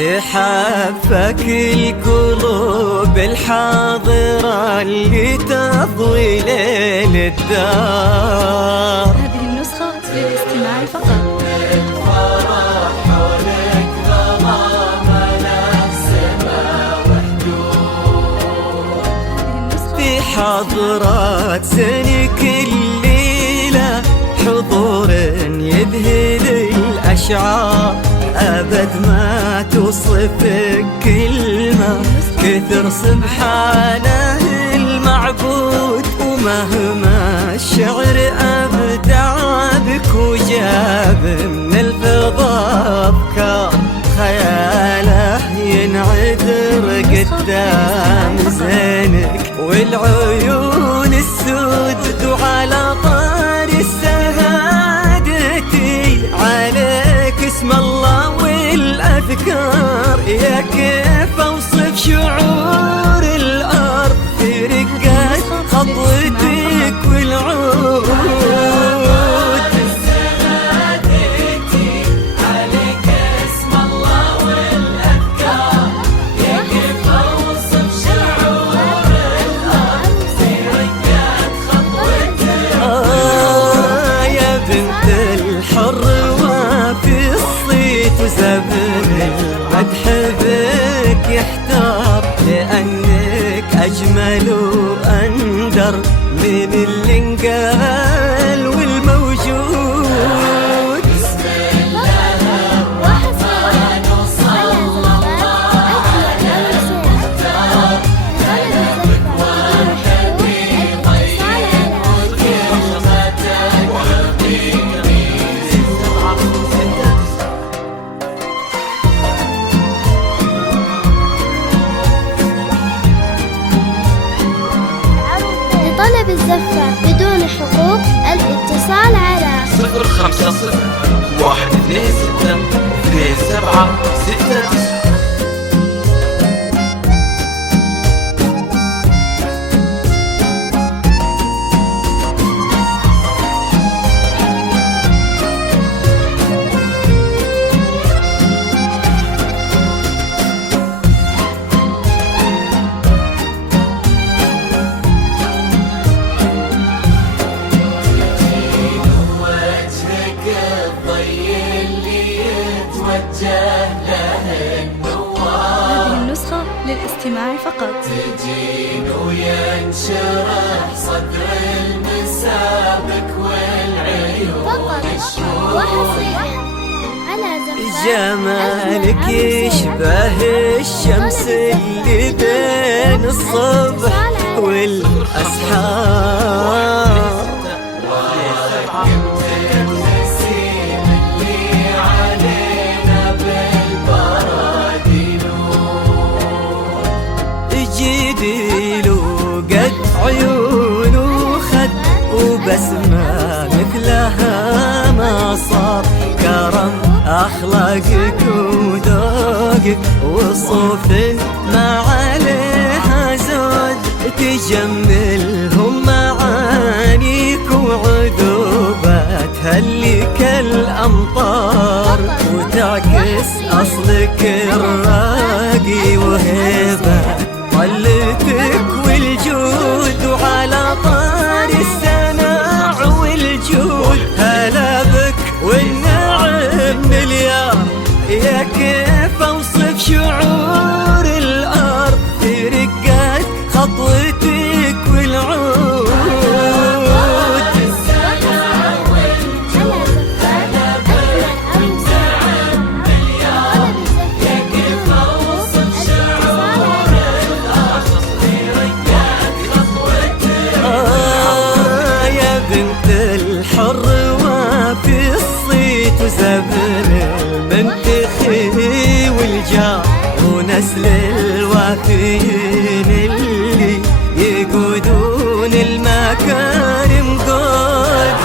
تحفك القلوب الحاضرة اللي تضوي ليل الدار. هذه النسخة للاستماع فقط. الفرح حولك ظلام نفسنا وحدود، في حضرات سنك الليلة حضور يذهل الأشعار، أبد ما توصفك كلمة كثر سبحانه المعبود. ومهما الشعر أبدع بك وجاب من الفضاء أفكار، خياله ينعذر قدام زينك والعيون السود. وعلى طار السهادتي عليك اسم الله والأذكار، يا كيف أوصف شعور الأرض في رقة خطوتك والعود. وزبن المدح بك يحتار، لأنك أجمل وأندر من اللي انقال والموجود. بسم الله الرحمن صلى الله على المختار، قلبك وارحبي طيب وكلمتك ربيني. طلب الزفة بدون حقوق الاتصال على 050-126-2769. هذه النسخة للاستماع فقط. تجين وينشرح صدر المسابك والعيون الشوق، وحصريا على زفة جمالك يشبه الشمس اللي بين الصبح والأسحار. جديله قد عيون وخد وبسمة مثلها ما صار، كرم أخلاقك وذوقك وصوف ما عليها زود، تجملهم معانيك وعذوباتها اللي كالأمطار، وتعكس أصلك الراقي وهيبة طلتك والجود. وعلى طار السماع والجود هلا بك والنعم مليار، يا كيف أوصف شعور الأرض في رقات خطوتك والعود. الحر وفي الصيت وزبن المنتخي والجار، ونسل الوافيين اللي يقودون المكارم قود.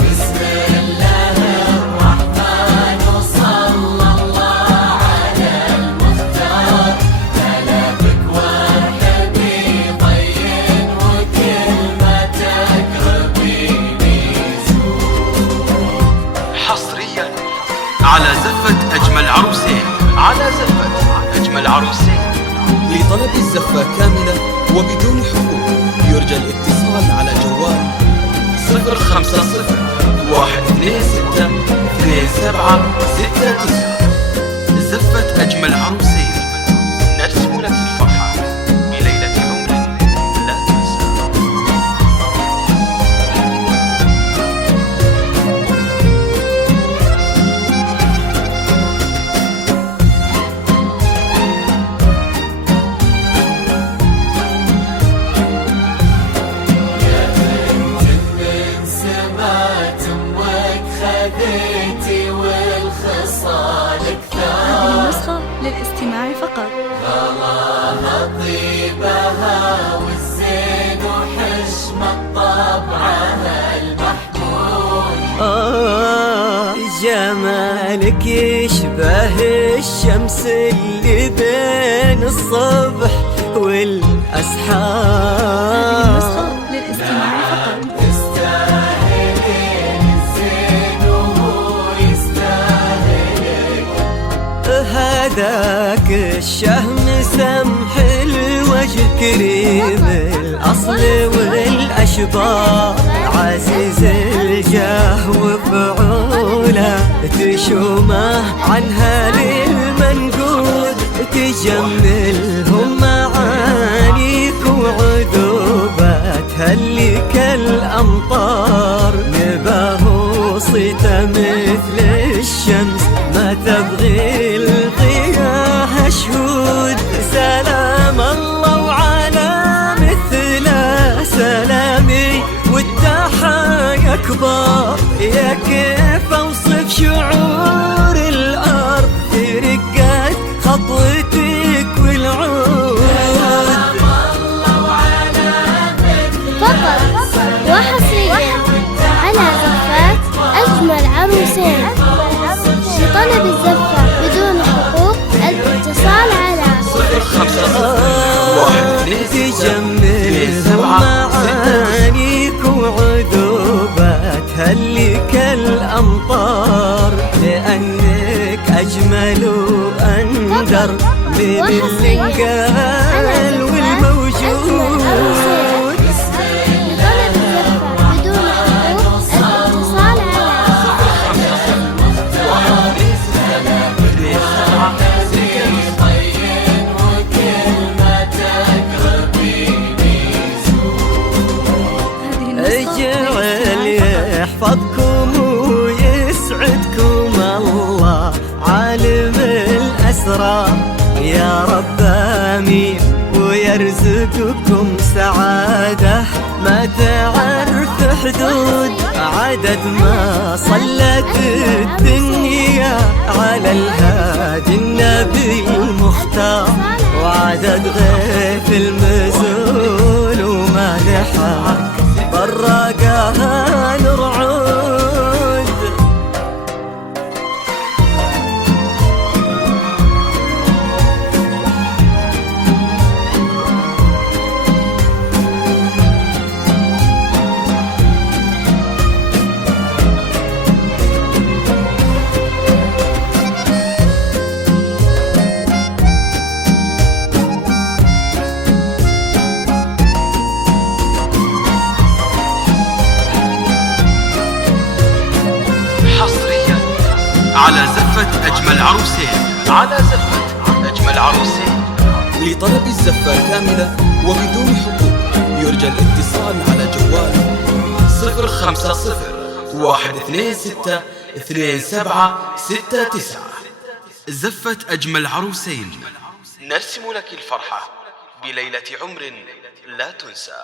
بسم الله الرحمن صلى الله على المختار، قلبك وارحبي طين وكلمتك ربيني. حصريا على زفة أجمل عروسين على زفة العروسين. لطلب الزفة كاملة وبدون حقوق يرجى الاتصال على جوال 054-126-2769. زفة أجمل عروسين، نرسم لك الفرحة بليلة عمر لا تنسى. هذه النسخة للاستماع فقط. جمالك يشبه الشمس اللي بين الصبح هذه والأسحار. النسخة للاستماع فقط. هذاك الشهم سمح الوجه كريم الأصل والأشبار، عزيز الجاه وفعوله تشومه عنها للمنقود، تجملهم معانيك وعذوباتها اللي كالأمطار، نباه صيته مثل الشمس ما تبغي القياه شهود. سلام الله وعلى مثله سلامي والتحايا كبار، يا كيف اوصف شعور الارض في رقة خطوتك والعود. فقط وحصريا على زفات أجمل عروسين. لطلب الزفة بدون حقوق الاتصال على تجملهم معانيك وعذوباتها اللي كالأمطار، لأنك أجمل وأندر من اللي والموجود. اجعل يحفظكم ويسعدكم الله عالم الأسرار، يا رب آمين ويرزقكم سعادة ما تعرف حدود، عدد ما صلت الدنيا على الهادي النبي المختار، وعدد غيث المزول وما لحق براقها نرعود. على زفة أجمل عروسين، على زفة أجمل عروسين. لطلب الزفة كاملة وبدون حقوق يرجى الاتصال على جوال 050-126-2769. زفة أجمل عروسين، نرسم لك الفرحة بليلة عمر لا تنسى.